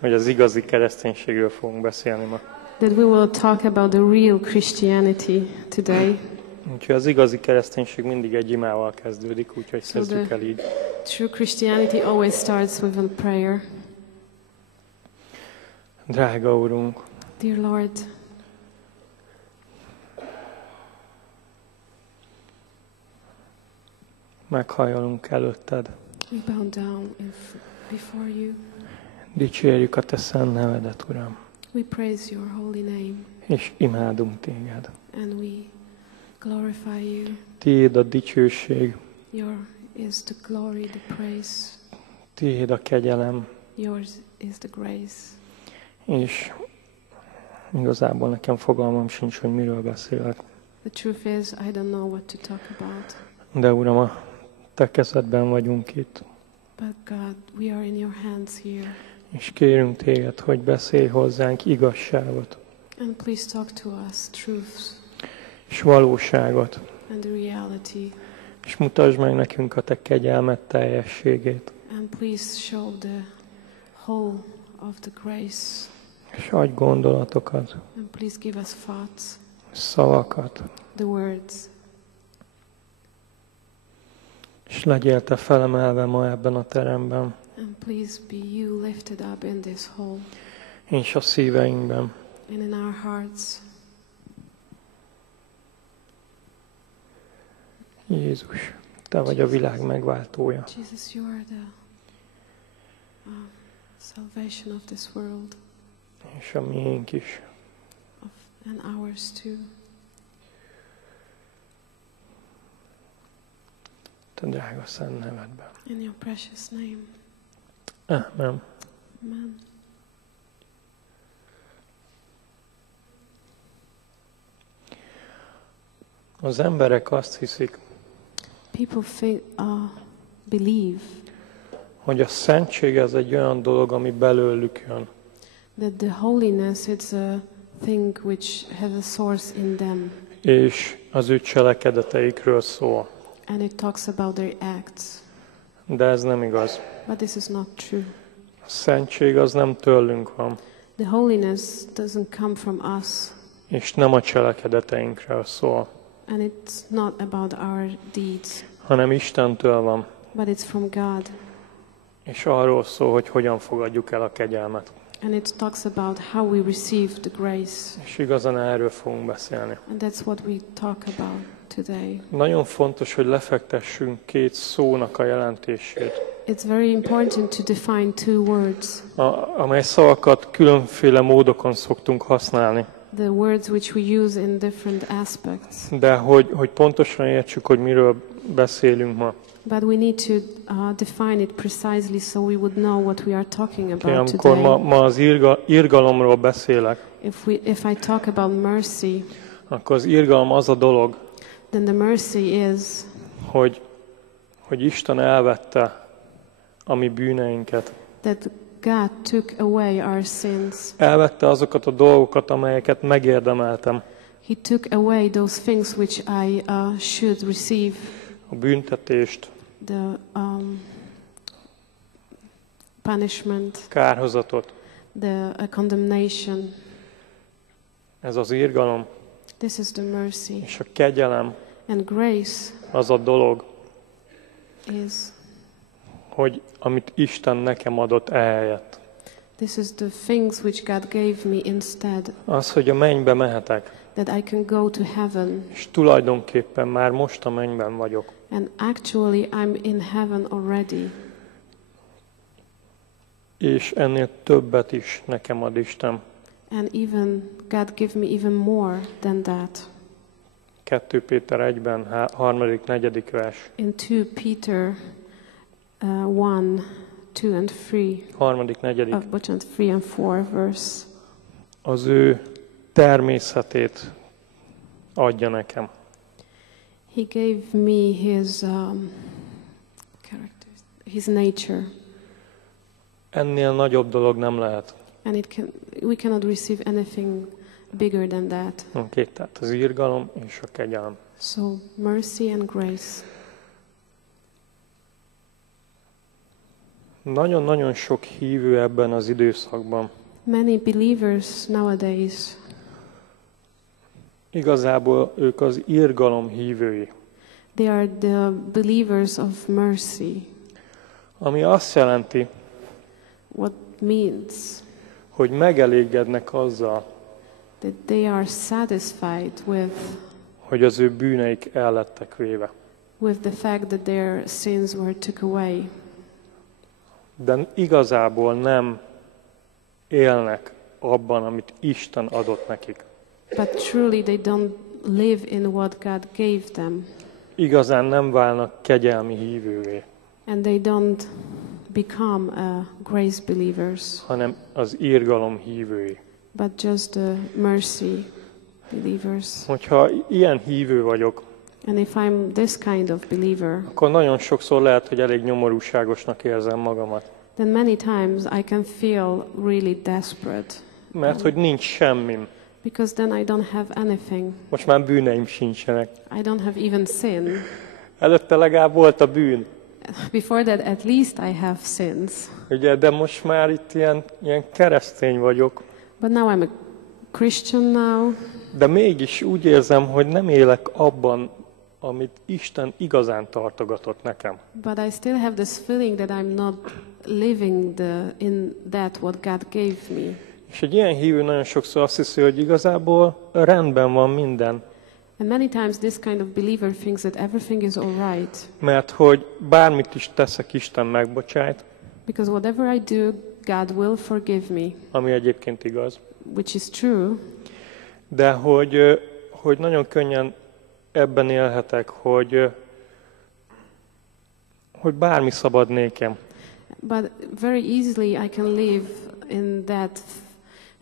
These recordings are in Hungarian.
hogy az igazi kereszténységről fogunk beszélni ma. That we will talk about the real Christianity today. Úgyhogy az igazi kereszténység mindig egy imával kezdődik, úgyhogy kezdjük el így. True Christianity always starts with a prayer. Drága Urunk, Dear Lord, meghajolunk előtted. we bow down before you. Dicsérjük a te szent nevedet, Uram. We praise your holy name. És imádunk téged. And we glorify you. Tiéd a dicsőség. Your is the glory, the praise. Tiéd a kegyelem. Yours is the grace. És igazából nekem fogalmam sincs, hogy miről beszélek. The truth is, I don't know what to talk about. De Uram, a te kezedben vagyunk itt. But God, we are in your hands here. És kérünk téged, hogy beszélj hozzánk igazságot. And please talk to us truths. És valóságot. And the reality. És mutasd meg nekünk a te kegyelmed teljességét. And please show the whole of the grace. És adj gondolatokat. And please give us thoughts. Szavakat. The words. És legyél te felemelve ma ebben a teremben. And please be you lifted up in this hall. És a szíveinkben. And in our hearts. Jézus, te vagy a világ megváltója. Jesus, you are the salvation of this world. És a miénk is. And ours too. Te drága szent nevedben. In your precious name. Amen. Amen. Az emberek azt hiszik, People believe hogy a szentség ez egy olyan dolog, ami belőlük jön. that the holiness is a thing which has a source in them. És az ő cselekedeteikről szól. And it talks about their acts. De ez nem igaz. But this is not true. A szentség az nem tőlünk van. The holiness doesn't come from us. És nem a cselekedeteinkről szól. And it's not about our deeds. Hanem Istentől van. But it's from God. És arról szól, hogy hogyan fogadjuk el a kegyelmet. And it talks about how we receive the grace. És igazán erről fogunk beszélni. And that's what we talk about today. Nagyon fontos, hogy lefektessünk két szónak a jelentését. It's very important to define two words. Amely szavakat különféle módokon szoktunk használni. The words which we use in different aspects. De hogy pontosan értsük, hogy miről beszélünk ma. But we need to define it precisely so we would know what we are talking about amikor today. ma az irgalomról beszélek, If I talk about mercy, akkor az irgalom az a dolog, then the mercy is hogy Isten elvette a mi bűneinket. that God took away our sins. Elvette azokat a dolgokat, amelyeket megérdemeltem. He took away those things which I should receive. A büntetést, The punishment, kárhozatot. the condemnation. Ez az irgalom. This is the mercy. És a kegyelem And grace az a dolog, is, hogy amit Isten nekem adott ehelyett. this is the things which God gave me instead. Az, hogy a mennybe mehetek. That I can go to heaven. És tulajdonképpen már most a mennyben vagyok. And actually I'm in heaven already. És ennél többet is nekem ad Isten. And even God give me even more than that. 2 Péter 1-ben, 3.-4. vers. In 2 Peter 1, 2 and 3. 3., 4. 3 and 4 verse. Az ő természetét adja nekem. He gave me his his nature. Ennél nagyobb dolog nem lehet. And we cannot receive anything bigger than that. Oké, tehát az irgalom és a kegyelem. So mercy and grace. Nagyon-nagyon sok hívő ebben az időszakban Many believers nowadays, igazából ők az irgalom-hívői, they are the believers of mercy. ami azt jelenti, What means hogy megelégednek azzal, that they are satisfied hogy az ő bűneik el lettek véve. with the fact that their sins were took away. De igazából nem élnek abban, amit Isten adott nekik. But truly they don't live in what God gave them. Igazán nem válnak kegyelmi hívővé, And they don't become grace believers, hanem az irgalom hívői. but just the mercy believers. Hogyha ilyen hívő vagyok, And if I'm this kind of believer, akkor nagyon sokszor lehet, hogy elég nyomorúságosnak érzem magamat. then many times I can feel really desperate. Mert hogy nincs semmim. Because then I don't have anything. Most már bűneim sincsenek. I don't have even sin. Előtte legalább volt a bűn. Before that, at least I have sins. Ugye, de most már itt ilyen keresztény vagyok. But now I'm a Christian now. De mégis úgy érzem, hogy nem élek abban, amit Isten igazán tartogatott nekem. But I still have this feeling that I'm not living in that what God gave me. És egy ilyen hívő nagyon sokszor azt hiszi, hogy igazából rendben van minden. And many times this kind of believer thinks that everything is all right. Mert hogy bármit is teszek, Isten megbocsájt. Because whatever I do, God will forgive me. Ami egyébként igaz. Which is true. De hogy nagyon könnyen ebben élhetek, hogy bármi szabad nékem. But very easily I can live in that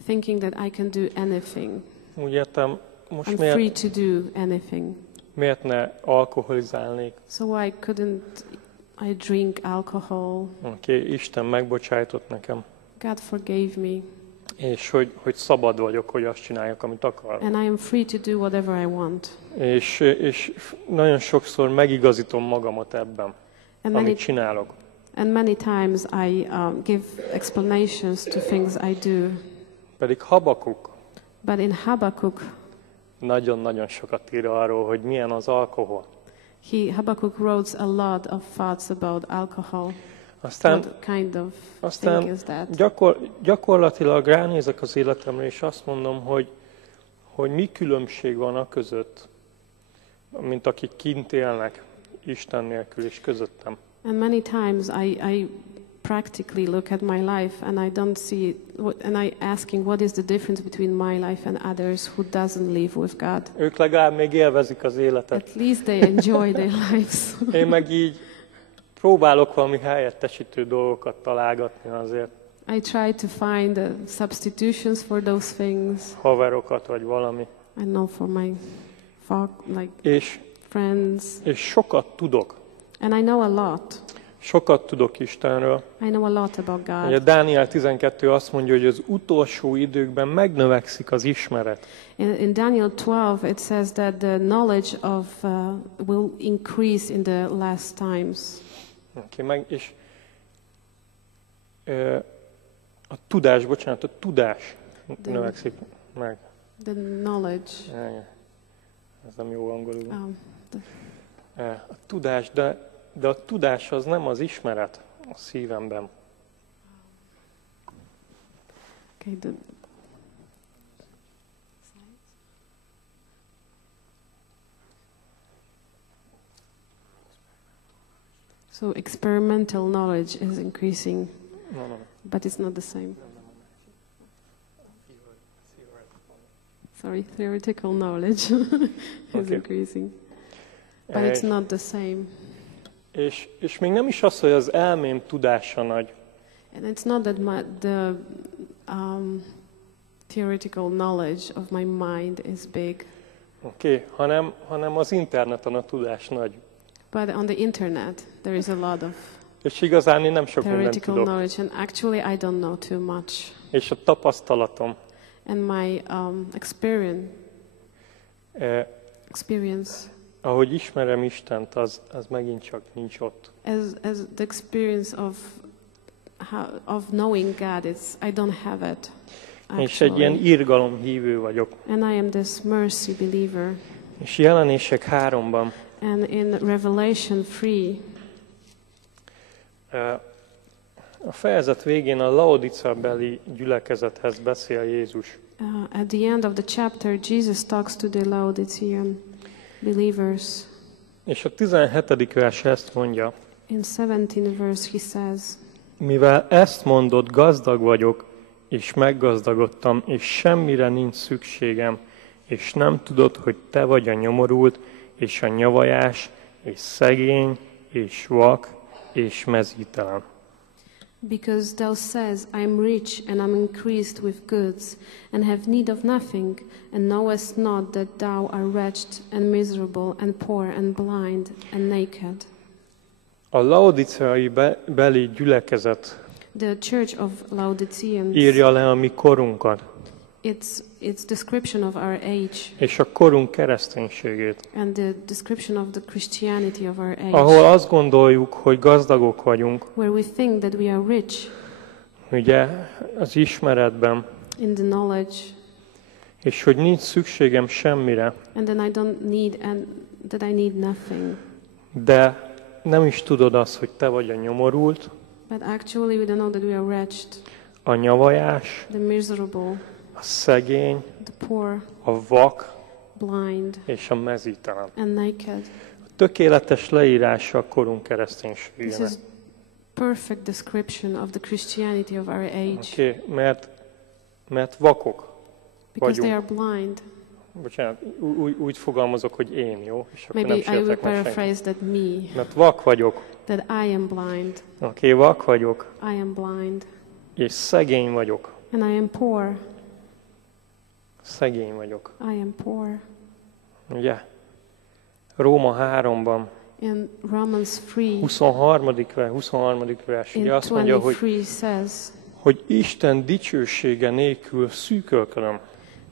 thinking that I can do anything. Úgy értem, most I'm free to do anything. miért ne alkoholizálnék? So why couldn't I drink alcohol? Okay, Isten megbocsájtott nekem. God forgave me. És hogy szabad vagyok, hogy azt csináljak, amit akarok. And I am free to do whatever I want. És nagyon sokszor megigazítom magamat ebben, amit csinálok. And many times I give explanations to things I do. Pedig Habakuk But in Habakkuk, nagyon-nagyon sokat ír arról, hogy milyen az alkohol. Habakkuk wrote a lot of thoughts about alcohol. Aztán What kind of thing is that? gyakorlatilag ránézek az életemre, és azt mondom, hogy mi különbség van a között, mint akik kint élnek Isten nélkül, és közöttem. And many times I practically look at my life and I don't see, and I asking what is the difference between my life and others who doesn't live with God. Ők legalább még élvezik az életet. At least they enjoy their lives. Én meg így próbálok valami helyettesítő dolgokat találgatni azért. I try to find substitutions for those things. Haverokat vagy valami. I know for my friends. És sokat tudok. And I know a lot. Sokat tudok Istenről. I know a lot about God. Ugye Dániel 12 azt mondja, hogy az utolsó időkben megnövekszik az ismeret. In Daniel 12 it says that the knowledge of will increase in the last times. És a tudás növekszik meg. The knowledge. Ez nem jó angolul. A tudás, de a tudás az nem az ismeret a szívemben. Okay, So experimental knowledge is increasing, but it's not the same. Sorry, theoretical knowledge is increasing, but it's not the same. És még nem is az, hogy az elmém tudása nagy. And it's not that the theoretical knowledge of my mind is big. Hanem az interneten a tudás nagy. But on the internet there is a lot of és igazán én nem sok mindent tudok. Knowledge, and actually I don't know too much. És a tapasztalatom. And my experience. Ahogy ismerem Istent, az megint csak nincs ott. As the experience of of knowing God. I don't have it. És egy ilyen irgalom-hívő vagyok. And I am this mercy believer. És Jelenések 3-ban And in Revelation 3, a fejezet végén a Laodicea-beli gyülekezethez beszél Jézus. At the end of the chapter, Jesus talks to the Laodicean believers. És a 17. vers ezt mondja. In 17th verse he says, Mivel ezt mondod, gazdag vagyok, és meggazdagodtam, és semmire nincs szükségem, és nem tudod, hogy te vagy a nyomorult, és a nyavajás, és szegény, és vak, és mezítelen. Because thou says, I am rich, and am increased with goods, and have need of nothing, and knowest not that thou art wretched, and miserable, and poor, and blind, and naked. A laodiceai beli gyülekezet The church of Laodiceans, írja le a mi korunkat, its description of our age, és a korunk kereszténységét, and the description of the Christianity of our age, ahol azt gondoljuk, hogy gazdagok vagyunk, where we think that we are rich ugye az ismeretben, in the knowledge, és hogy nincs szükségem semmire, and then I don't need, and that I need nothing. de nem is tudod azt, hogy te vagy a nyomorult, But actually we don't know that we are wretched, a nyavajás, the miserable, a szegény, the poor, a vak blind, és a mezítelen. and naked. A tökéletes leírása a korunk This kereszténységének. is perfect description of the Christianity of our age. Okay, mert vakok Because they vagyunk. are blind. Bocsánat, úgy fogalmazok, hogy én, jó? És akkor Maybe nem I will sértek meg senki. paraphrase that me, Mert vak vagyok, that I am blind. oké, vak vagyok, I am blind. és szegény vagyok. And I am poor. Szegény vagyok. I am poor. Ugye? Róma 3-ban, In Romans 3, 23. vers, ugye in azt mondja, 23 says hogy Isten dicsősége nélkül szűkölködöm.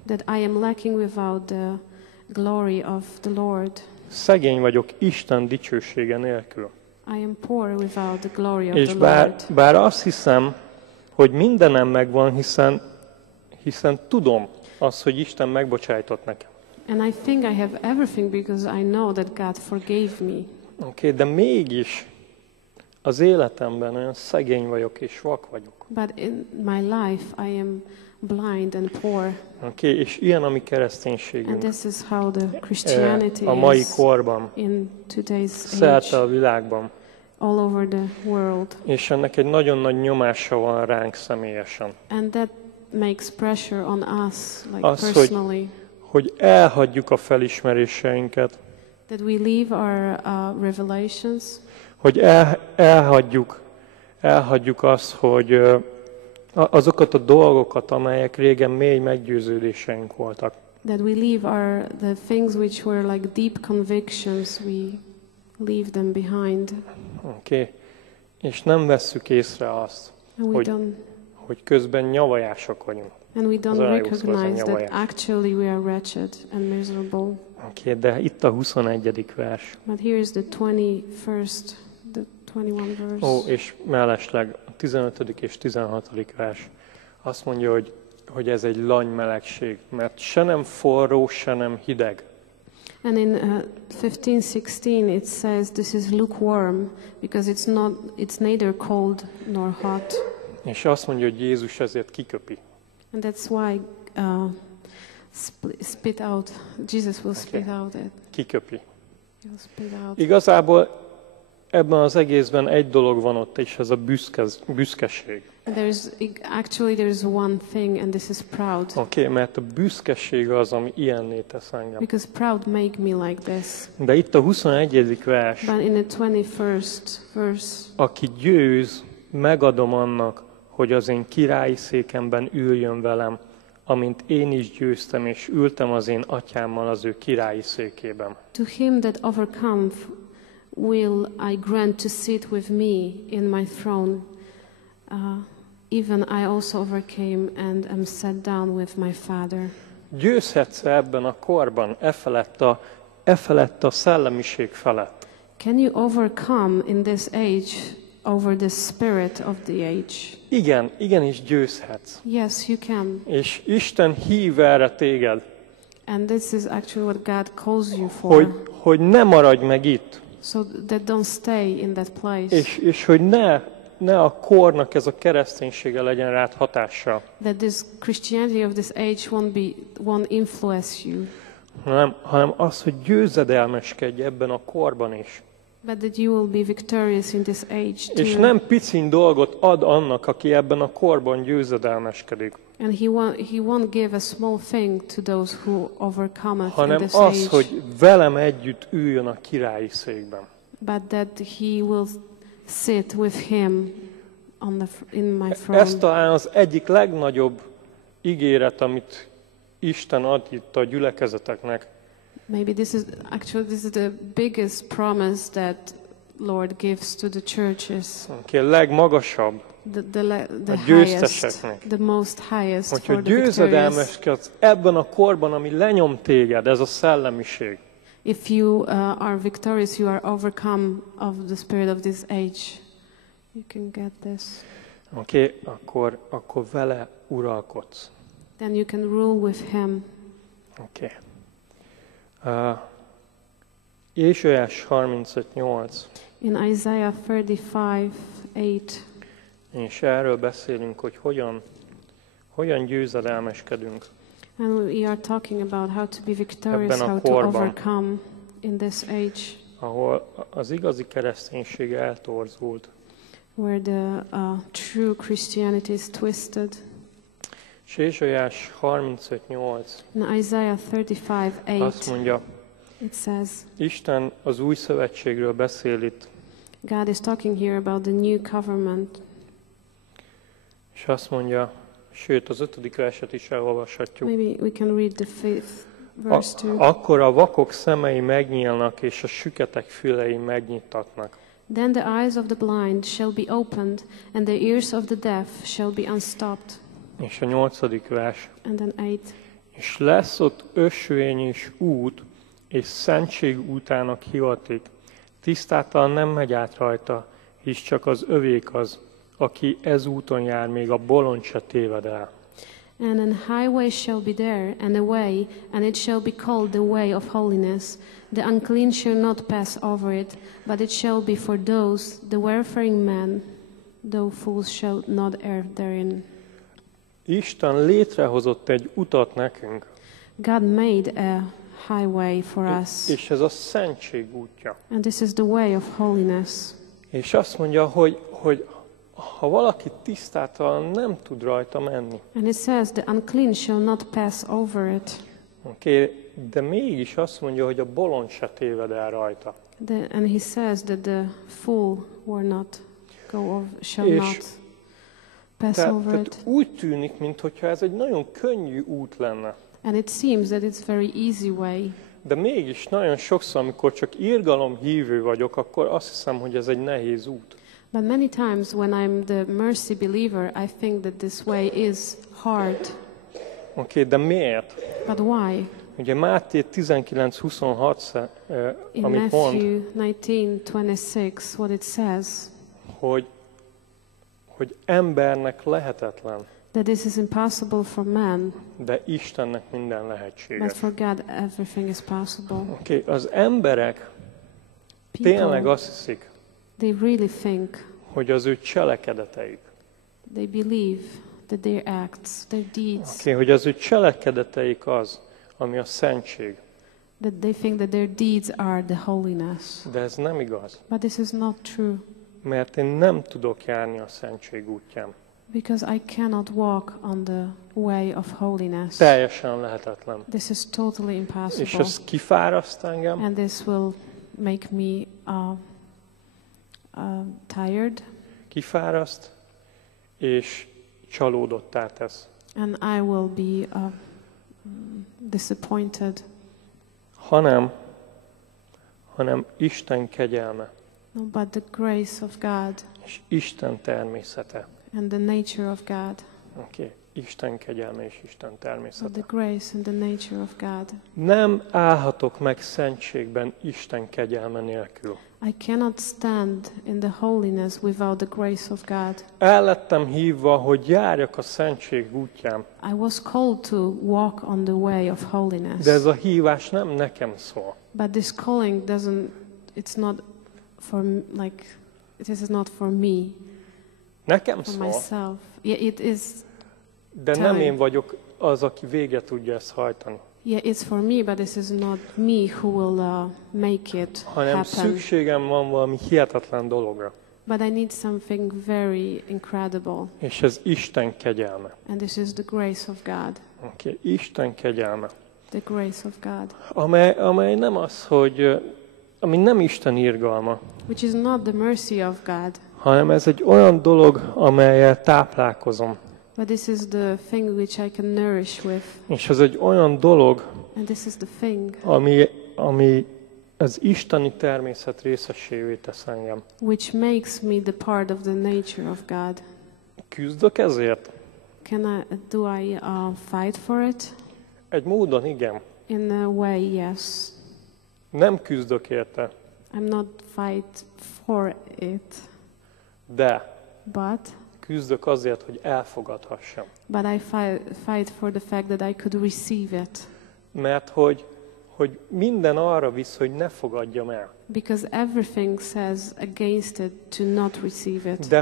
that I am lacking without the glory of the Lord. Szegény vagyok Isten dicsősége nélkül. I am poor without the glory of És the Lord. bár azt hiszem, hogy mindenem megvan, hiszen tudom azt, hogy Isten megbocsájtott nekem. And I think I have everything because I know that God forgave me. Oké, de mégis az életemben olyan szegény vagyok és vak vagyok. But in my life I am blind and poor. Oké, és ilyen a mi And kereszténységünk. this is how the Christianity A mai is korban, in today's szerte age, a világban. all over the world. És ennek egy nagyon nagy nyomása van ránk személyesen. And that makes pressure on us, like Az, personally, hogy elhagyjuk a felismeréseinket, that we leave our revelations, hogy elhagyjuk azt, hogy azokat a dolgokat, amelyek régen mély meggyőződéseink voltak. that we leave the things which were like deep convictions, we leave them behind. Oké. És nem vesszük észre azt, And hogy közben nyavajások vagyunk. we Az don't alájúszva az a recognize that nyavajás. actually we are wretched and miserable. Oké, de itt a 21. vers. But here is the 21st, the 21 verse. Ó, és mellesleg a 15. és 16. vers. Azt mondja, hogy ez egy lanymelegség, mert se nem forró, se nem hideg. And in 15:16 it says this is lukewarm because it's neither cold nor hot. És azt mondja, hogy Jézus ezért kiköpi. And that's why spit out. Jesus will spit out it. Kiköpi. He will spit out. Igazából ebben az egészben egy dolog van ott, és ez a büszkeség. And there's one thing, and this is proud. Oké, mert a büszkeség az, ami ilyenné tesz engem. Because proud make me like this. De itt a 21. vers, But in the 21st verse, aki győz, megadom annak, hogy az én királyi székemben üljön velem, amint én is győztem, és ültem az én atyámmal az ő királyi székében. to him that overcometh will I grant to sit with me in my throne, even I also overcame and am set down with my Father. Győzhetsz ebben a korban, e felett a szellemiség felett. Can you overcome in this age over the spirit of the age. Igen, igenis győzhetsz. Yes, you can. És Isten hív erre téged, And this is actually what God calls you for. hogy ne maradj meg itt. So that don't stay in that place. És hogy ne a kornak ez a kereszténysége legyen rád hatással. That this Christianity of this age won't influence you. Hanem az, hogy győzedelmeskedj ebben a korban is. But that you will be victorious in this age too. És nem picin dolgot ad annak, aki ebben a korban győzedelmeskedik. And he won't give a small thing to those who overcome it in this Hanem az, age. hogy velem együtt üljön a királyi székben. But that he will sit with him in my throne. Ez talán az egyik legnagyobb ígéret, amit Isten ad itt a gyülekezeteknek. Maybe this is the biggest promise that Lord gives to the churches. Aki a legmagasabb The a győzteseknek. the most highest Hogyha for the victorious. győzedelmeskedsz ebben a korban, ami lenyom téged, ez a szellemiség. If you are victorious, you are overcome of the spirit of this age. You can get this. Oké, akkor vele uralkodsz. Then you can rule with him. Oké. Ézsaiás 35:8. In Isaiah 35:8. És erről beszélünk, hogy hogyan győzedelmeskedünk. And we are talking about how to be victorious, Ebben a how to korban. overcome in this age. Ahol az igazi kereszténység eltorzult. Where the true Christianity is twisted. És Ézsaiás 35:8. In Isaiah 35:8. Azt mondja, It says, Isten az új szövetségről beszél itt, God is talking here about the new covenant. és azt mondja, sőt, az 5. verset is elolvashatjuk. Maybe we can read the 5th verse too. Akkor a vakok szemei megnyílnak, és a süketek fülei megnyittatnak. Then the eyes of the blind shall be opened, and the ears of the deaf shall be unstopped. És a 8. vers. And then 8. És lesz ott ösvény és út, és szentség útának hivatik. Tisztátalan nem megy át rajta, hisz csak az övék az, aki ez úton jár, még a bolond se téved el. And an highway shall be there, and a way, and it shall be called the way of holiness. The unclean shall not pass over it, but it shall be for those, the wayfaring men, though fools shall not err therein. Isten létrehozott egy utat nekünk. God made a highway for us. És ez a szentség útja. And this is the way of holiness. És azt mondja, hogy ha valaki tisztátalan, nem tud rajta menni. And it says the unclean shall not pass over it. Oké, de mégis azt mondja, hogy a bolond se téved el rajta. And he says that the fool shall not pass over it. Tehát úgy tűnik, mintha ez egy nagyon könnyű út lenne. And it seems that it's very easy way. De mégis nagyon sokszor, amikor csak irgalom-hívő vagyok, akkor azt hiszem, hogy ez egy nehéz út. But many times when I'm the mercy believer, I think that this way is hard. Oké, de miért? But why? Ugye Máté 19:26, In amit mond, Matthew 19:26, what it says, hogy embernek lehetetlen, that this is impossible for man, de Istennek minden but lehetséges. for God everything is possible. Oké, az emberek tényleg People, azt hiszik, they really think, hogy az ő cselekedeteik, they believe that their acts, their deeds, oké, hogy az ő cselekedeteik az, ami a szentség. that they think that their deeds are the holiness. De ez nem igaz, But this is not true, mert én nem tudok járni a szentség útján. because I cannot walk on the way of holiness. Teljesen lehetetlen. This is totally És impossible. ez kifáraszt engem, And this will make me tired, kifáraszt, és csalódottá tesz. and I will be disappointed. Hanem Isten kegyelme, No, but the grace of God és Isten természete. and the nature of God. Oké. Isten kegyelme és Isten of természete. the grace and the nature of God. Nem állhatok meg szentségben Isten kegyelme nélkül. I cannot stand in the holiness without the grace of God. El lettem hívva, hogy járjak a szentség útján. I was called to walk on the way of holiness. De ez a hívás nem nekem szól. But this calling it's not for like, this is not for me, Nekem for szól, myself. Yeah, it is. de nem én vagyok az, aki végre tudja ezt hajtani. Yeah, it's for me, but this is not me who will make it Hanem happen. szükségem van valami hihetetlen dologra. But I need something very incredible, És ez Isten kegyelme. and this is the grace of God. Okay. Isten kegyelme. The grace of God, Amely nem az, hogy ami nem Isten irgalma, which is not the mercy of God, hanem ez egy olyan dolog, amelyel táplálkozom. but this is the thing which I can nourish with, És ez egy olyan dolog, and this is the thing ami az isteni természet részesévé tesz engem. which makes me the part of the nature of God. Küzdök ezért? Do I fight for it? Egy módon igen. In a way, yes. Nem küzdök érte, I'm not fight for it, de but küzdök azért, hogy elfogadhassam. I fight for the fact that I could receive it. Mert hogy minden arra visz, hogy ne fogadjam el. Because everything says against it to not receive it. De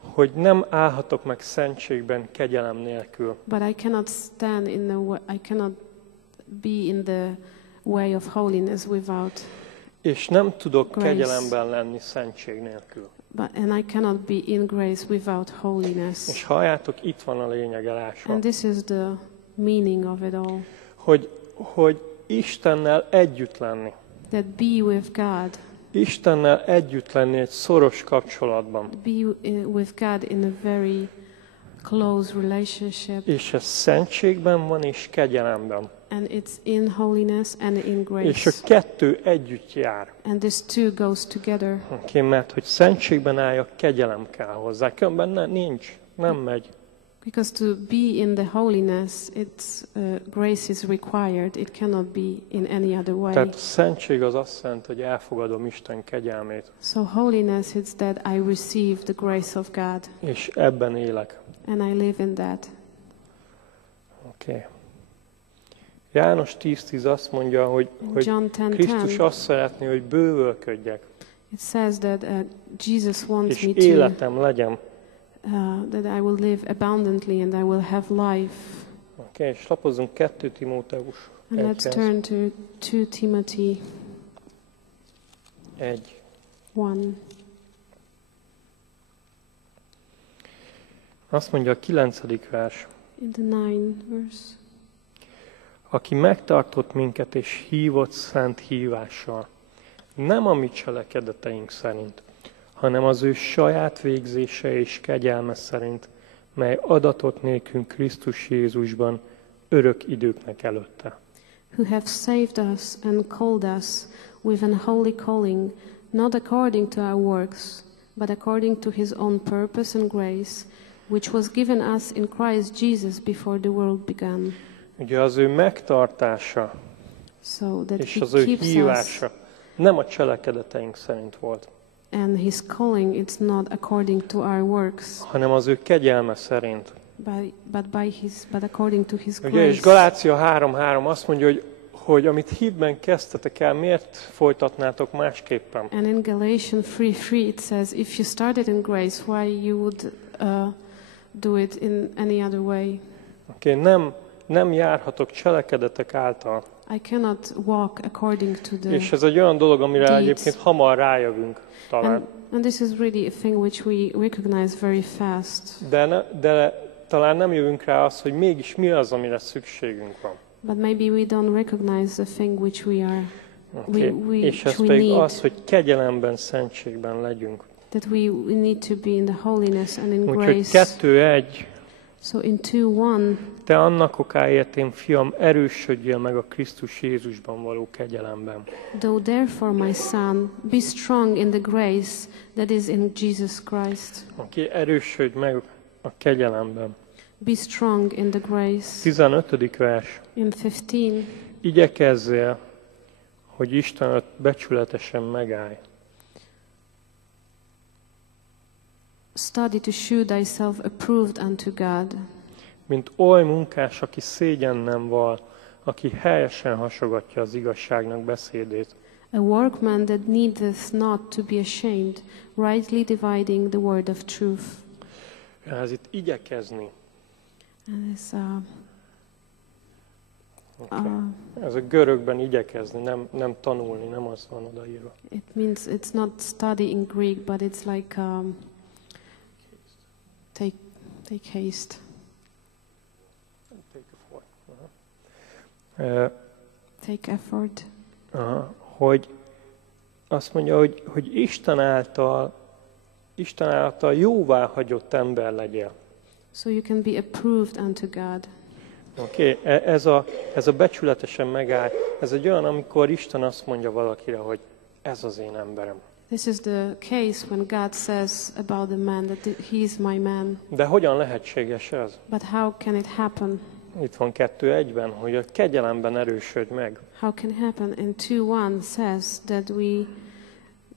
hogy nem állhatok meg szentségben kegyelem nélkül. But I cannot stand in the way, I cannot be in the way of holiness without És nem tudok grace. kegyelemben lenni szentség nélkül. and I cannot be in grace without holiness. És halljátok, itt van a lényeg elásva. And this is the meaning of it all. Hogy Istennel együtt lenni. That be with God. Istennel együtt lenni egy szoros kapcsolatban. Be with God in a very close relationship. És ez szentségben van és kegyelemben. And it's in holiness and in grace. És a kettő együtt jár. And this two goes together. Okay, mert hogy szentségben álljak, kegyelem kell hozzá. Különben nem megy. Because to be in the holiness, grace is required. It cannot be in any other way. Tehát szentség az azt jelenti, hogy elfogadom Isten kegyelmét. So holiness is that I receive the grace of God. És ebben élek. And I live in that. Okay. János 10:10 azt mondja, hogy Krisztus azt szeretné, hogy bővölködjek. It says that Jesus wants és me életem legyen. That I will live abundantly and I will have life. Okay, és lapozzunk 2 Timóteus. And let's turn to 2 Timothy 1. 1. Azt mondja a 9. vers. In the 9th verse. Aki megtartott minket és hívott szent hívással, nem a mi cselekedeteink szerint, hanem az ő saját végzése és kegyelme szerint, mely adatott nékünk Krisztus Jézusban örök időknek előtte. Who have saved us and called us with an holy calling, not according to our works, but according to his own purpose and grace, which was given us in Christ Jesus before the world began. Ugye az ő megtartása és az ő hívása nem a cselekedeteink szerint volt. And his calling, it's not according to our works, hanem az ő kegyelme szerint. But according to his grace. Ugye, és Galácia 3:3 azt mondja, hogy amit hitben kezdtetek el, miért folytatnátok másképpen? And in Galatians 3:3 it says, if you started in grace, why you would do it in any other way? Okay, nem járhatok cselekedetek által. I cannot walk according to the És ez egy olyan dolog, amire egyébként hamar rájövünk talán. And this is really a thing which we recognize very fast. De talán nem jövünk rá az, hogy mégis mi az, amire szükségünk van. But maybe we don't recognize the thing which we are és ez pedig az, hogy kegyelemben, szentségben legyünk. That we need to be in the holiness and in Úgyhogy grace. 2:1. So in 2:1. Te annak okáért, én fiam, erősödjél meg a Krisztus Jézusban való kegyelemben. Though therefore, my son, be strong in the grace that is in Jesus Christ. Erősödj meg a kegyelemben. Be strong in the grace. 15. vers. In 15. Igyekezzél, hogy Istenet becsületesen megállj. Study to shew thyself approved unto God. Mint oly munkás, aki szégyen nem val, aki helyesen hasogatja az igazságnak beszédét. A workman that needeth not to be ashamed, rightly dividing the word of truth. Ez itt igyekezni. And it's, Okay. Ez a görögben igyekezni, nem tanulni, nem az van odaírva. It means it's not study in Greek, but it's like take haste. Take effort. Hogy azt mondja, hogy Isten által jóvá hagyott ember legyél. So you can be approved unto God. Oké, ez a becsületesen megáll, ez egy olyan, amikor Isten azt mondja valakire, hogy ez az én emberem. This is the case when God says about the man that he is my man. De hogyan lehetséges ez? But how can it happen? Itt van 2:1-ben, hogy a kegyelemben erősödj meg. How can it happen? And 2:1 says that we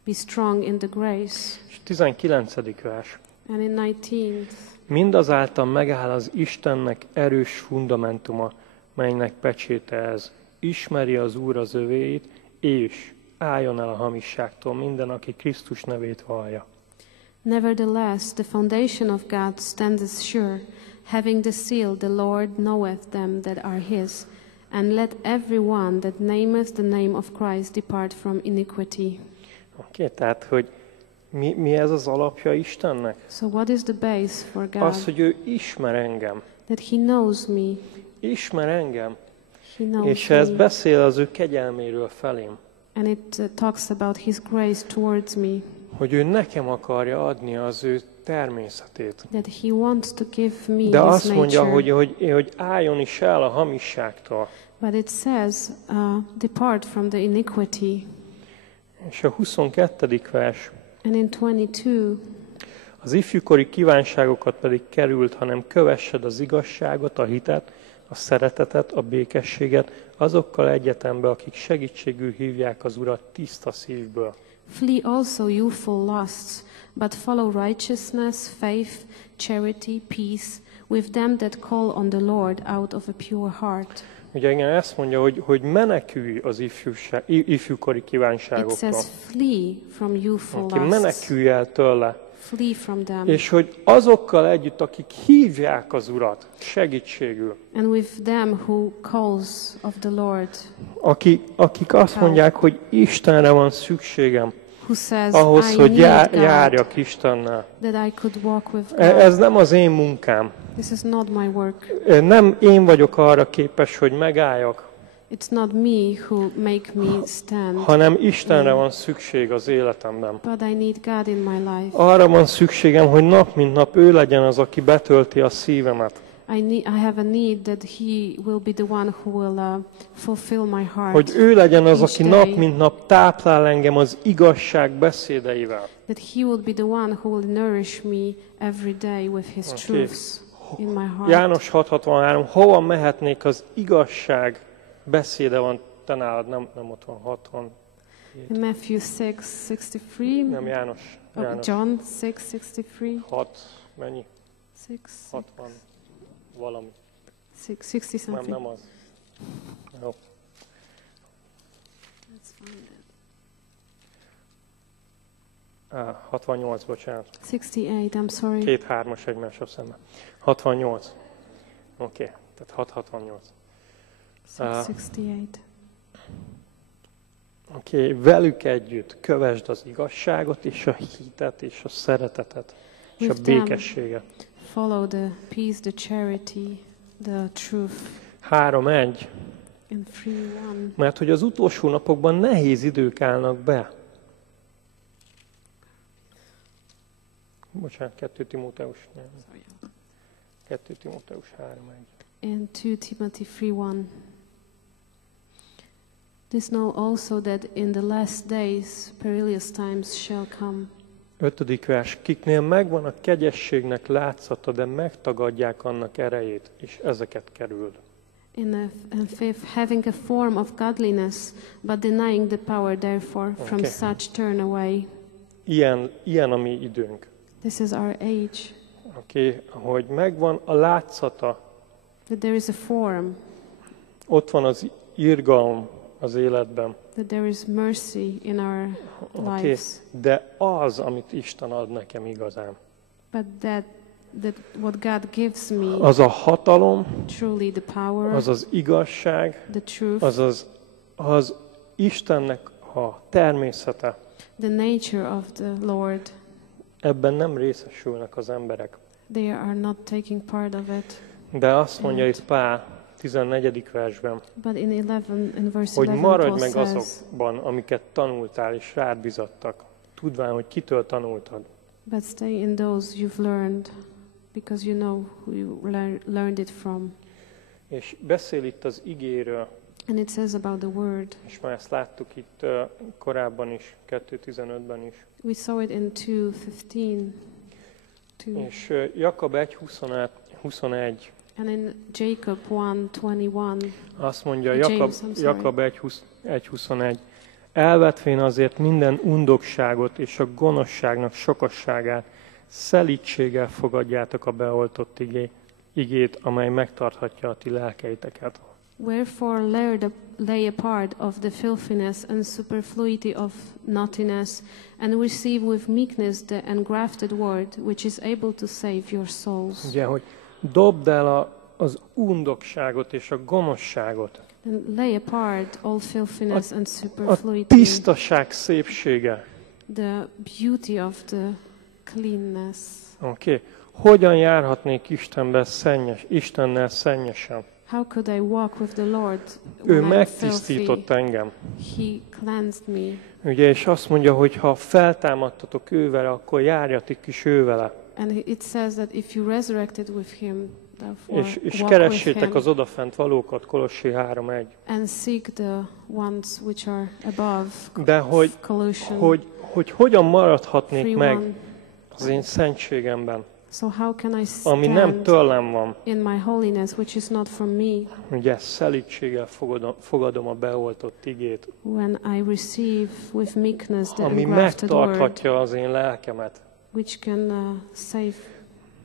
be strong in the grace. És 19. vers. And in 19th. Mindazáltal megáll az Istennek erős fundamentuma, melynek pecséte ez. Ismeri az Úr az övéit, és álljon el a hamisságtól minden, aki Krisztus nevét vallja. Nevertheless, the foundation of God standeth sure, having the seal, the Lord knoweth them that are his, and let every one that nameth the name of Christ depart from iniquity. Oké, tehát, hogy mi ez az alapja Istennek? So what is the base for God? Az, hogy ő ismer engem. That he knows me. Ismer engem. He knows és ez me. beszél az ő kegyelméről felém. And it talks about his grace towards me. Hogy ő nekem akarja adni az ő természetét. That he wants to give me de his azt mondja, nature. hogy álljon is el a hamisságtól. But it says, depart from the iniquity. És a 22. vers. And in 22. Az ifjúkori kívánságokat pedig került, hanem kövessed az igazságot, a hitet, a szeretetet, a békességet, azokkal egyetembe, akik segítségül hívják az Urat tiszta szívből. Flee also youthful lusts, but follow righteousness, faith, charity, peace, with them that call on the Lord out of a pure heart. Ugye igen, ezt mondja, hogy menekülj az ifjúkori kívánságoktól. It says flee from youthful lusts. Menekülj el tőle. Flee from them. És hogy azokkal együtt, akik hívják az Urat segítségül. And with them who calls of the Lord. Akik azt mondják, hogy Istenre van szükségem. Who says, ahhoz, hogy járjak Istennel. That I could walk with God. Ez nem az én munkám. This is not my work. Nem én vagyok arra képes, hogy megálljak. It's not me who make me stand. Hanem Istenre van szükség az életemben. But I need God in my life. Arra van szükségem, hogy nap mint nap ő legyen az, aki betölti a szívemet. I have a need that he will be the one who will fulfill my heart. Hogy ő legyen az, aki nap mint nap táplál engem az igazság beszédeivel. That he will be the one who will nourish me every day with his truths in my heart. János 6:63, hova mehetnék az igazság beszéde van, te nálad, nem ott van 60. In Matthew 6:63. Nem, János. John 6:63. 6, mennyi? 6. 60 valami. 60 something. Nem az. Jó. Let's find it. 68, bocsánat. 68, I'm sorry. 2 3-as egymással szemben. 68. Oké, tehát 668. 68. Oké, velük együtt kövesd az igazságot, és a hitet, és a szeretetet, és a békességet. Follow the peace, the charity, the truth. 3:1. In 3:1. Mert hogy az utolsó napokban nehéz idők állnak be. Bocsánat, 2 Timóteus 3:1. In 2 Timothy 3:1. This know also that in the last days perilous times shall come. 5. vers. Kiknél megvan a kegyességnek látszata, de megtagadják annak erejét, és ezeket kerül. In fifth, having a form of godliness, but denying the power therefore, from such turn away. Ilyen a mi időnk. This is our age. Hogy megvan a látszata. That there is a form. Ott van az irgalom az életben. That there is mercy in our lives. De az, amit Isten ad nekem igazán. But that what God gives me, az a hatalom, truly the power, az az igazság, the truth, az Istennek a természete. The nature of the Lord. Ebben nem részesülnek az emberek. They are not taking part of it. De azt mondja itt Pál 14. versben, hogy maradj meg azokban, amiket tanultál és rád bizattak, tudván, hogy kitől tanultad. But stay in those you've learned, because you know who you learned it from. És beszél itt az igéről. And it says about the word. És már ezt láttuk itt korábban is, 2:15-ben is. We saw it in 2:15. És Jakab 1:21. And in Jacob 1:21. Azt mondja Jakab 1:21. Elvetvén azért minden undokságot és a gonoszságnak sokasságát, szelídséggel fogadjátok a beoltott igét, amely megtarthatja a ti lelkeiteket. Wherefore lay apart of the filthiness and superfluity of naughtiness, and receive with meekness the engrafted word, which is able to save your souls. Ugye, hogy dobd el az undokságot és a gonoszságot. And lay apart all filthiness and superfluity. A tisztaság szépsége. The beauty of the cleanness. Hogyan járhatnék Istennel szennyesen? How could I walk with the Lord ő megtisztított engem. He cleansed me. Ugye, és azt mondja, hogy ha feltámadtatok ővele, akkor járjatok is ővele. And it says that if you resurrected with him, és keressétek az odafent valókat, Kolossé 3:1. And seek the ones which are above. De hogy hogyan maradhatnék meg az én szentségemben, so how can I stand ami nem tőlem van. In my holiness, which is not from me. Ugye szelídséggel fogadom a beoltott igét, when I receive with meekness the ami engrafted word, megtarthatja az én lelkemet. Which can save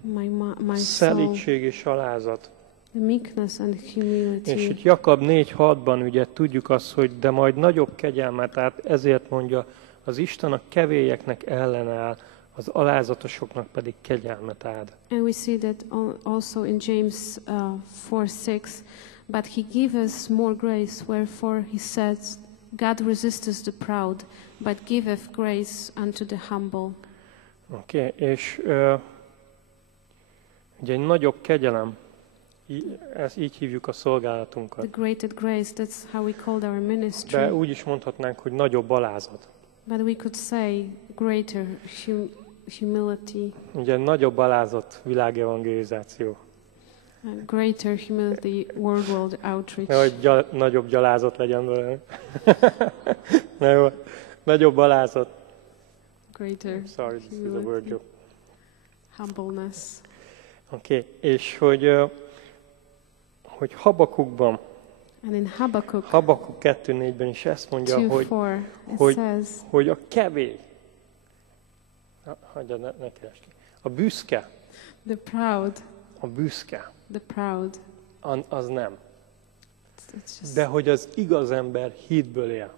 my szelídség és alázat. The meekness and humility. És itt Jakab 4:6-ban ugye tudjuk azt, hogy de majd nagyobb kegyelmet, tehát ezért mondja, az Isten a kevélyeknek ellenáll, az alázatosoknak pedig kegyelmet ad. And we see that also in James 4:6, but he giveth more grace, wherefore he says, God resisteth the proud, but giveth grace unto the humble. És ugye egy nagyobb kegyelem, ezt így hívjuk a szolgálatunkat. The greater grace, that's how we called our ministry. De úgy is mondhatnánk, hogy nagyobb alázat. But we could say greater humility. Ugye nagyobb alázat világevangelizáció. Greater humility world outreach. Nehogy nagyobb gyalázat legyen belőle. Nagyobb alázat. Greater sorry, this is a word joke. Humbleness. És hogy Habakukban, and in Habakuk 2:4-ben is ezt mondja, hogy a kevély, hagyjad, ne keresd ki. A büszke. The proud. A büszke. The proud. Az nem. De hogy az igaz ember hitből él.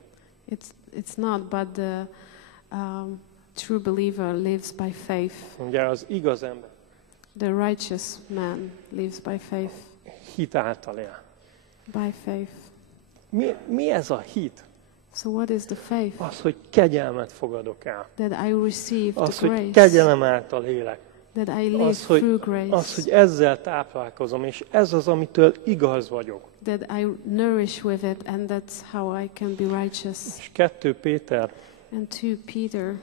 It's not, but the true believer lives by faith. Ugye az igaz ember. The righteous man lives by faith. Hit által él. By faith. Mi ez a hit? So what is the faith? Az, hogy kegyelmet fogadok el. That I receive az, the grace. hogy kegyelem által élek. That I live through grace. Az, hogy ezzel táplálkozom, és ez az, amitől igaz vagyok. That I nourish with it, and that's how I can be righteous. És 2 Péter. And 2 Peter.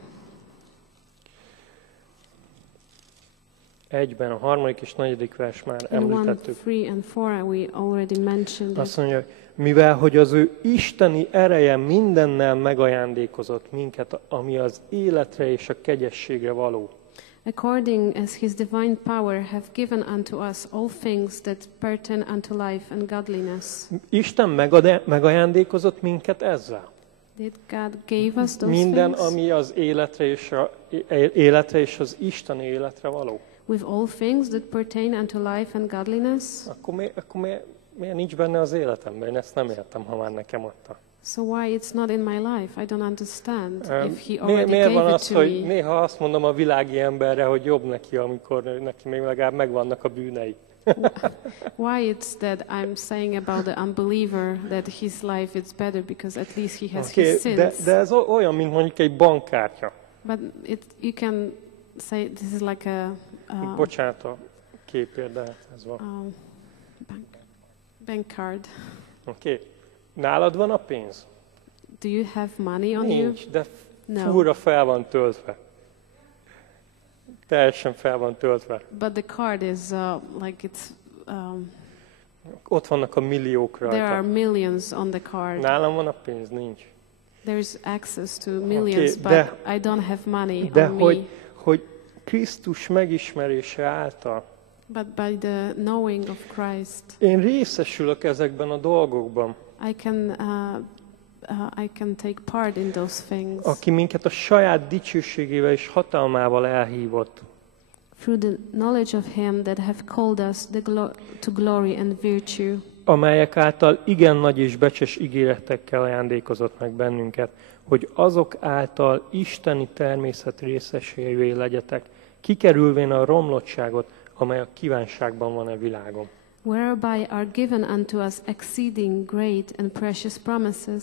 1-ben, a 3. és 4. vers már In 1, említettük. 3 and 4 we already mentioned Azt it. mondja, mivel hogy az ő isteni ereje mindennel megajándékozott minket, ami az életre és a kegyességre való. According as his divine power have given unto us all things that pertain unto life and godliness. Isten megajándékozott minket ezzel. Did God gave us those Minden, things? ami az életre és az isteni életre való. With all things that pertain unto life and godliness? Akkor miért nincs benne az életemben? Én ezt nem értem, ha már nekem adta. So why it's not in my life? I don't understand. If he already Miért van gave az, it to hogy me. néha azt mondom a világi emberre, hogy jobb neki, amikor neki még legalább megvannak a bűnei. Why it's that I'm saying about the unbeliever that his life is better because at least he has his sins. De ez olyan, mint mondjuk egy bankkártya. But you can say this is like a Bocsánat a képért, de ez van. bank card. Oké. Nálad van a pénz? Do you have money on Nincs, you? de No. fúra fel van töltve. Teljesen fel van töltve. But the card is like it's. Ott vannak a milliók There are rajta. millions on the card. Nálam van a pénz? Nincs. There's access to millions, Okay, but I don't have money De on me. hogy Krisztus megismerése által But by the knowing of Christ, én részesülök ezekben a dolgokban, I can take part in those things. aki minket a saját dicsőségével és hatalmával elhívott. Through the knowledge of Him that have called us to glory and virtue. Amelyek által igen nagy és becses ígéretekkel ajándékozott meg bennünket, hogy azok által isteni természet részeseivé legyetek, kikerülvén a romlottságot, amely a kívánságban van a világon. Whereby are given unto us exceeding great and precious promises,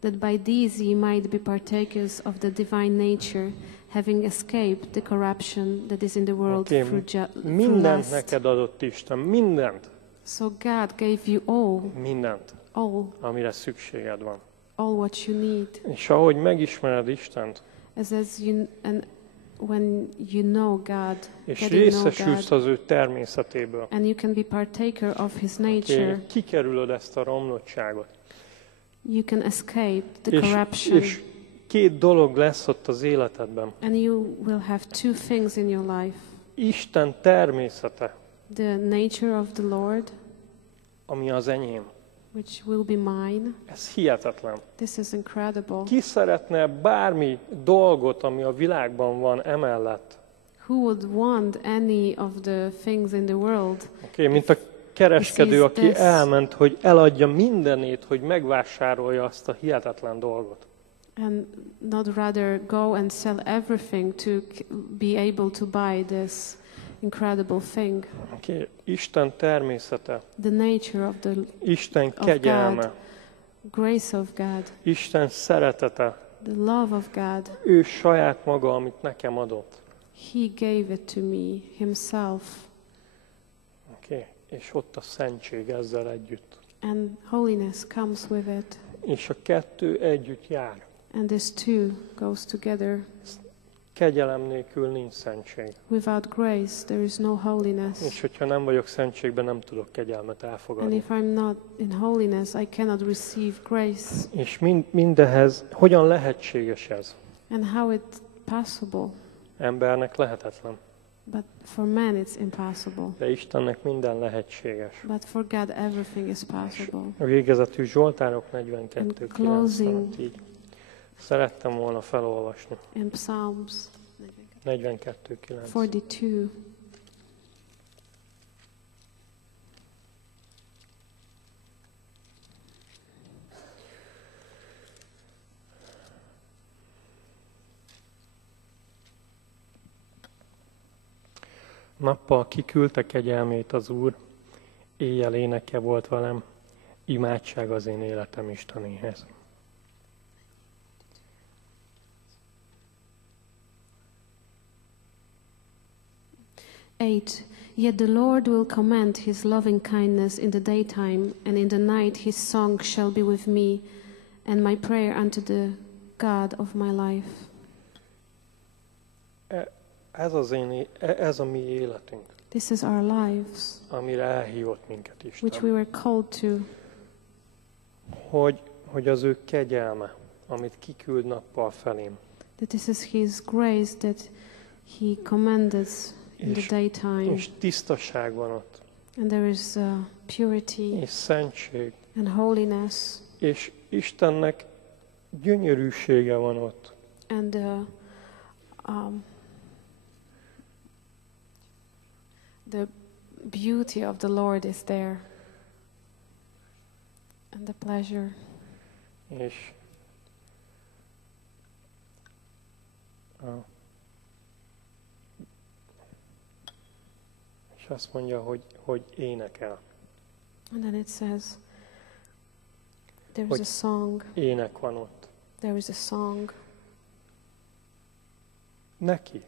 that by these ye might be partakers of the divine nature, having escaped the corruption that is in the world through mindent lust. neked adott Isten, mindent. So God gave you Mindent, all amire szükséged van. what you need. És ahogy megismered Istent, When you know God, és getting know részesülsz God, az ő természetéből, and you can be partaker of His nature, kikerülöd ezt a romlottságot. you can escape the corruption. És két dolog lesz ott az életedben. And you will have two things in your life. Isten természete, The nature of the Lord, ami az enyém. which will be mine. Ez hihetetlen. This is incredible. Ki szeretne bármi dolgot, ami a világban van emellett? Who would want any of the things in the world? Mint a kereskedő, aki this. elment, hogy eladja mindenét, hogy megvásárolja azt a hihetetlen dolgot. And not rather go and sell everything to be able to buy this incredible thing. Isten természete, The nature of Isten kegyelme, God, grace of God, Isten szeretete, the love of God. ő saját maga, amit nekem adott. He gave it to me himself. És ott a szentség ezzel együtt. And holiness comes with it. És a kettő együtt jár. And this two goes together. Kegyelem nélkül nincs szentség. Without grace there is no holiness. És hogyha nem vagyok szentségben, nem tudok kegyelmet And elfogadni. if I'm not in holiness, I cannot receive grace. És mindehez, hogyan lehetséges ez? And how it's possible? Embernek lehetetlen. But for man it's impossible. De Istennek minden lehetséges. But for God everything is possible. A végezetű Zsoltárok 42:9 így. Szerettem volna felolvasni. In Psalms 42:9. 42. Nappal kiküldte kegyelmét az Úr, éjjel éneke volt velem, imádság az én életem Istenéhez. Yet the Lord will commend his loving kindness in the daytime, and in the night his song shall be with me, and my prayer unto the God of my life. ez a mi életünk, This is our lives, amire elhívott minket which Isten. we were called to. Hogy az ő kegyelme, amit kiküld nappal felém, That this is His grace that He commanded in the daytime. és tisztaság van ott, And there is purity és szentség, and holiness. és Istennek gyönyörűsége van ott. And the beauty of the Lord is there. And the pleasure. És azt mondja, hogy énekel. And then it says, there is a song. Ének van ott. There is a song. Neki.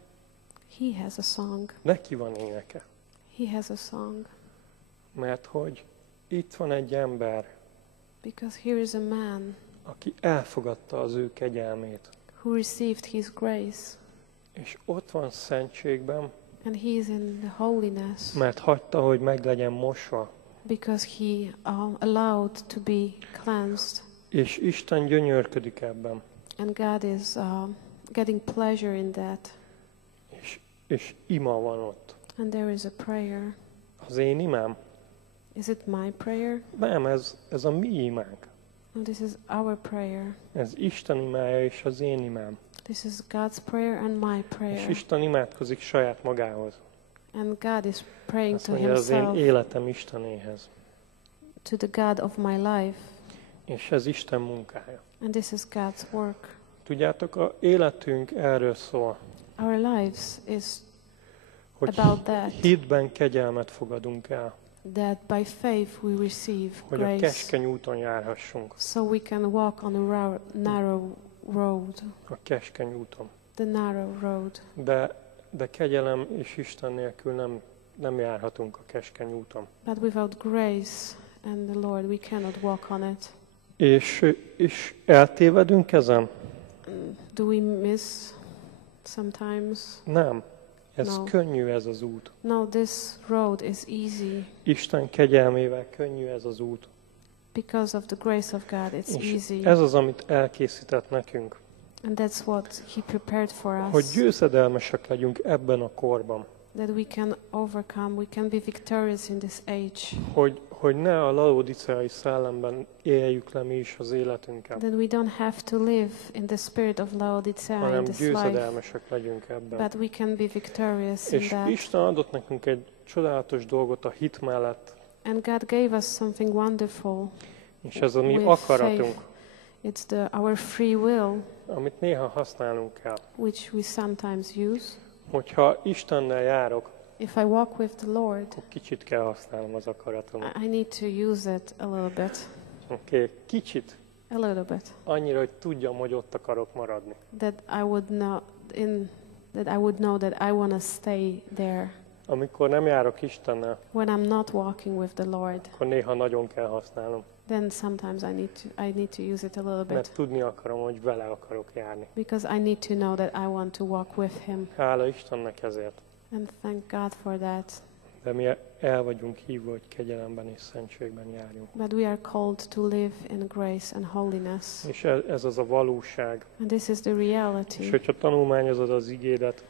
He has a song. Neki van éneke. He has a song. Mert hogy itt van egy ember, Because here is a man aki elfogadta az ő kegyelmét. who received His grace. És ott van szentségben, And he is in the holiness. mert hagyta, hogy meg legyen mosva. Because he allowed to be cleansed. És Isten gyönyörködik ebben. And God is getting pleasure in that. És ima van ott. And there is a prayer. Az én imám? Is it my prayer? Nem, ez a mi imánk. No, this is our prayer. Ez Isten imája és az én imám. This is God's prayer and my És prayer. Isten imádkozik saját magához. And God is praying Azt to mondja, az én Himself, életem Istenéhez. to the God of my life. És ez Isten munkája. And this is God's work. Tudjátok, a életünk erről szól, Our lives is hogy about that. hitben kegyelmet fogadunk el, That by faith we receive hogy a grace. keskeny úton járhassunk. So we can walk on a narrow road. A keskeny úton. The narrow road. De kegyelem és Isten nélkül nem járhatunk a keskeny úton. But without grace and the Lord we cannot walk on it. És eltévedünk ezen? Do we miss sometimes? Nem. Ez No. könnyű ez az út. No, this road is easy. Isten kegyelmével könnyű ez az út. Because of the grace of God, it's És easy. ez az, amit elkészített nekünk. And that's what He prepared for Hogy us. győzedelmesek legyünk ebben a korban. That we can overcome, we can be victorious in this age. Hogy ne a laodiceai szellemben éljük le mi is az életünket, That we don't have to live in the spirit of Laodicea in hanem this life. győzedelmesek legyünk ebben. But we can be victorious in És that. Isten adott nekünk egy csodálatos dolgot a hit mellett, And God gave us something wonderful. és ez a mi With akaratunk, faith. It's our free will, amit néha használnunk kell. which we sometimes use. Hogyha Istennel járok, If I walk with the Lord, akkor kicsit kell használnom az akaratomat. I need to use it a little bit. Oké, kicsit, A little bit. annyira, hogy tudjam, hogy ott akarok maradni. That I would know that I want to stay there. Amikor nem járok Istennel, When I'm not walking with the Lord, akkor néha nagyon kell használnom, then sometimes I need to use it a little bit. mert tudni akarom, hogy vele akarok járni. Because I need to know that I want to walk with Him. Hála Istennek ezért. And thank God for that. De mi el vagyunk hívva, hogy kegyelemben és szentségben járjunk. But we are called to live in grace and holiness. És ez az a valóság. And this is the reality. És hogyha tanulmányozod az igédet,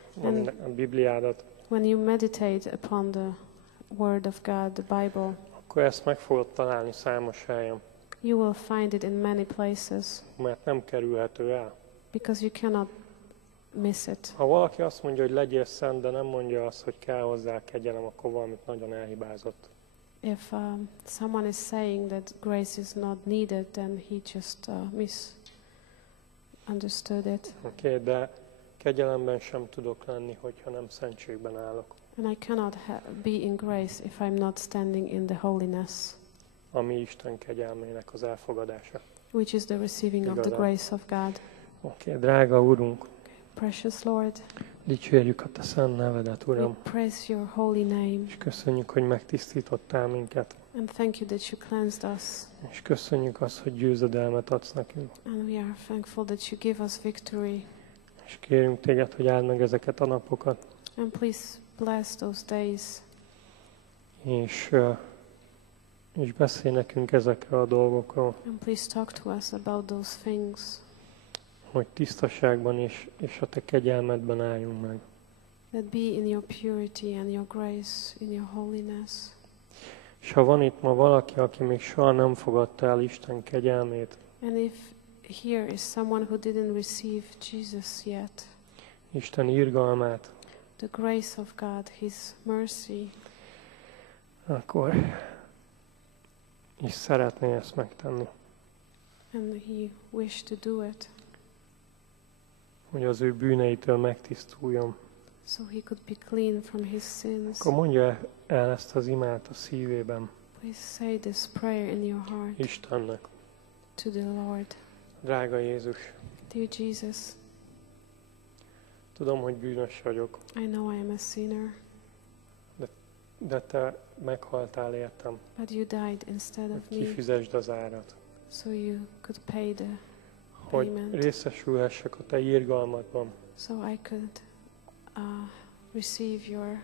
a Bibliádat, When you meditate upon the Word of God, the Bible, akkor ezt meg fogod találni számos helyen, you will find it in many places mert nem kerülhető el. because you cannot miss it. Ha valaki azt mondja, hogy legyél szent, de nem mondja azt, hogy kell hozzá kegyelem, akkor valamit nagyon elhibázott. If someone is saying that grace is not needed, then he just misunderstood it. Oké, de kegyelemben sem tudok lenni, hogyha nem szentségben állok. And I cannot be in grace if I'm not standing in the holiness, Ami Isten kegyelmének az elfogadása. which is the receiving of the Igazán. grace of God. Oké, drága Urunk, Precious Lord, dicsérjük a Te szent nevedet, we Uram, praise your holy name és köszönjük, hogy megtisztítottál minket, and thank you that you cleansed us. és köszönjük azt, hogy győzedelmet adsz nekünk. And we are thankful that you give us victory. És kérünk Téged, hogy áld meg ezeket a napokat, And please bless those days. És beszélj nekünk ezekről a dolgokról. And please talk to us about those things. Hogy tisztaságban és a te kegyelmedben álljunk meg. That be in your purity and your grace, in your holiness. És ha van itt ma valaki, aki még soha nem fogadta el Isten kegyelmét, And if here is someone who didn't receive Jesus yet, Isten irgalmát, the grace of God, His mercy, akkor is szeretné ezt megtenni. and He wished to do it, Hogy az ő bűneitől megtisztuljon. so He could be clean from His sins. Akkor mondja el ezt az imát a szívében Please say this prayer in your heart Istennek. to the Lord. Drága Jézus, Dear Jesus, tudom, hogy bűnös vagyok, I know I am a sinner, de te meghaltál értem, but you died instead of hogy me, kifizesd az árat, so you could pay the hogy payment, részesülhessek a te irgalmadban, so I could receive your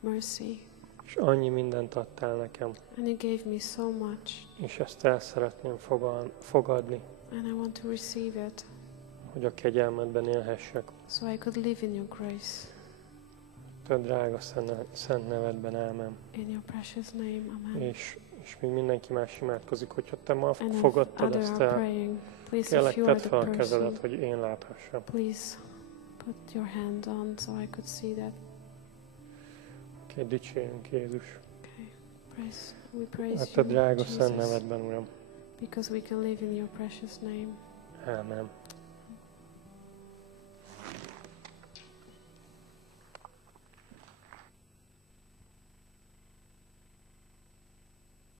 mercy. és annyi mindent adtál nekem, And you gave me so much, és ezt el szeretném fogadni, and I want to receive it, hogy a kegyelmedben élhessek. so I could live in your grace. Te drága szent nevedben, ámen. In your precious name, amen. És még mindenki más imádkozik, hogyha te ma And if fogadtad other ezt are el, praying, please, kérlek, if you are tedd the fel a person, kezedet, hogy én láthassam. please put your hand on so I could see that. Oké, dicsérjünk Jézus. Okay, we praise A te you, drága szent Jesus, nevedben, Uram. because we can live in your precious name. Ámen.